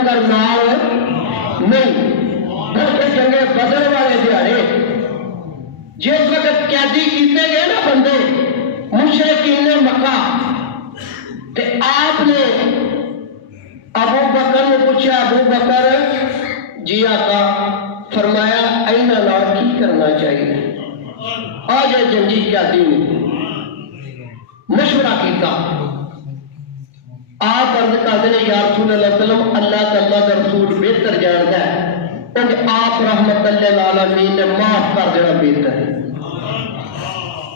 بکر نال نہیں، بلکہ جنگے بدر والے دیہڑے جس وقت قیدی کیتے گئے نا بندے مشرکین مکہ، تے آپ نے ابو بکر نے پوچھا، ابو بکر جی آقا، فرمایا اینا نال کی کرنا چاہیے؟ آج جنگی قیدی نے مشورہ کیتا، آپ عرض کرتے ہیں یا رسول اللہ صلی اللہ علیہ وسلم، اللہ تعالیٰ کا رسول بہتر جانتا ہے، کہ آپ رحمت اللہ العالمین نے معاف کر دینا بہتر ہے،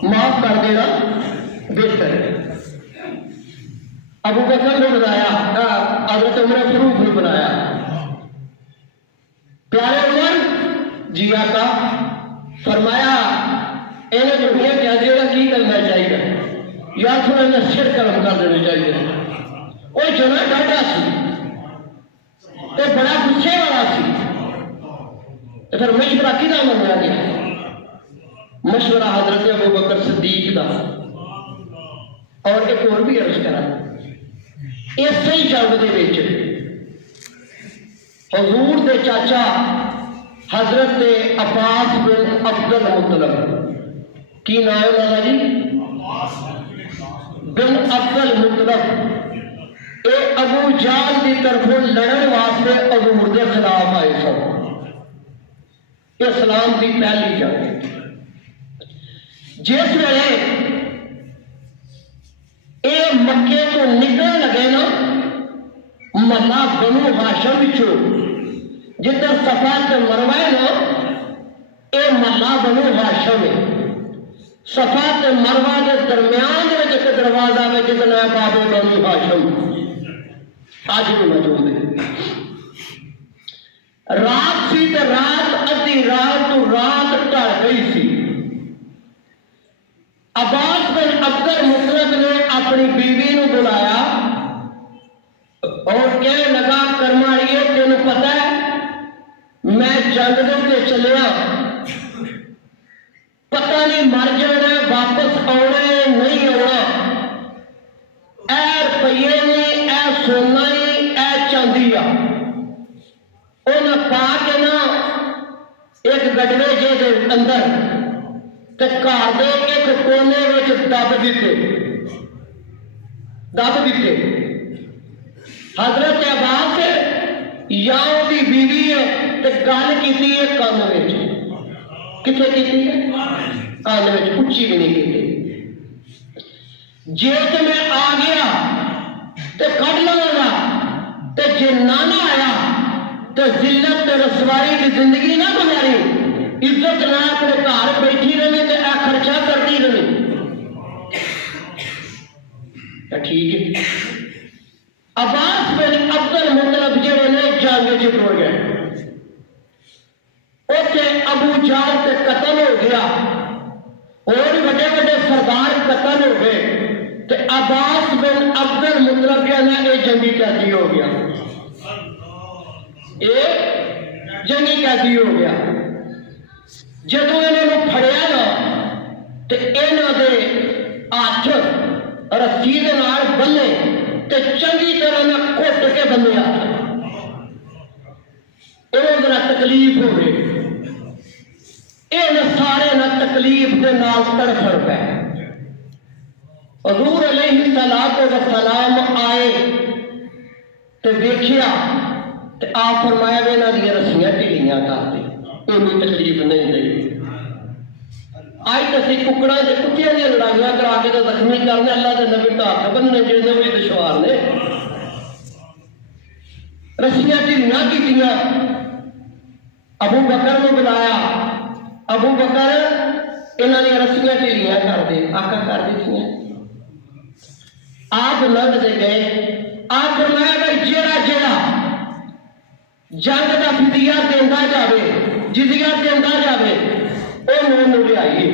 معاف کر دینا بہتر ہے۔ ابو بکر نے بنایا، حضرت عمر فاروق نے بنایا، پیارے عمر جی آقا، فرمایا انہیں دنیا کیا دینا کی کرنا چاہیے؟ یا تھوڑا انہیں سر کرم کر دینا چاہیے۔ وہ جنا ڈاٹا سی تے بڑا غصے والا سی، پھر مشورہ کدا منگا گیا؟ مشورہ حضرت ابو بکر صدیق دا۔ اور ایک اور بھی عرض کرا، اسی جنگ دے وچ حضور دے چاچا حضرت عباس بن عبد المطلب، کی نام ہے انہوں جی؟ بن عبد المطلب، اے ابو جہل کی طرف لڑن واسطے حضور دے خلاف آئے سن۔ اسلام کی پہلی جنگ، جس ویلے اے مکے تو نکلنے لگے نا، محلہ بنو ہاشم وچوں جدھر صفا تے مروہ ہے نا، اے محلہ بنو ہاشم ہے۔ صفا تے مروہ کے درمیان ایک دروازہ ہے جس نے باب بنو ہاشم آج بھی موجود ہے۔ رات سی تے رات ادھی رات تو رات ٹر گئی سی۔ عباس بن عبد المطلب نے اپنی بیوی نو بلایا اور کہنے لگا، کرماڑیے تینوں پتہ ہے میں جنگ دے چلیا، پتہ نہیں مر جانا واپس آنا ہے نہیں آنا، اے روپیے نے اے سونا ہی اے چاندی آ، انہیں پا کے نا ایک گڈوے جے دے اندر تے گھر دے ایک کونے وچ دب دیتے۔ حضرت عباس یا دی بیوی ہے تے گل کیتی ہے کان وچ، کتنے کیتی ہے؟ کان وچ، اچھی بھی نہیں کیتی۔ جے تے میں آ گیا تے کڈ لواں گا، تے جے نہ آیا تے ذلت تے رسوائی کی زندگی نہ گزاری، عزت نہ اپنے گھر بیٹھی رہے تے اے خرچہ کرتی رہے۔ ٹھیک ہے، عباس بن عبد المطلب جڑے نے جنگ وچ ٹر گئے، اوتھے ابو جہل تے قتل ہو گیا، اور بڑے بڑے سردار قتل ہو گئے، تے عباس بن عبد المطلب نے یہ جنگی قیدی ہو گیا، یہ جنگی قیدی ہو گیا۔ جدو انہوں پھڑیا نا تے انہوں دے ہاتھ رسی دے نال بننے تے چنگی طرح نہ کٹ کے بننے ہاتھ، انہوں ذرا تکلیف ہو گئی، یہ سارے نہ تکلیف دے نال تڑفڑ پے۔ حضور علیہ السلام آئے تے دیکھیا تے آپ فرمایا کہ انہاں دی رسیاں ڈھیلیاں کر دے، کوئی تکلیف نہیں دی۔ آج تسی ککڑاں تے کتیاں دی لڑائیاں کرا کے تے زخمی کرنے، اللہ دے نبی دا ہاتھ بننے جڑے وہی دشوار نے۔ رسیاں ڈھیلیاں کیتیاں، ابو بکر نے بلایا، ابو بکر انہاں دی رسیاں ڈھیلیاں کر دے، آقا کر دیتیاں۔ آپ لگ دے گئے، آپ فرمایا بھائی جیڑا جنگ کا فدیہ دیندا جاوے، جزیہ دیندا جاوے، وہ لے آئیے۔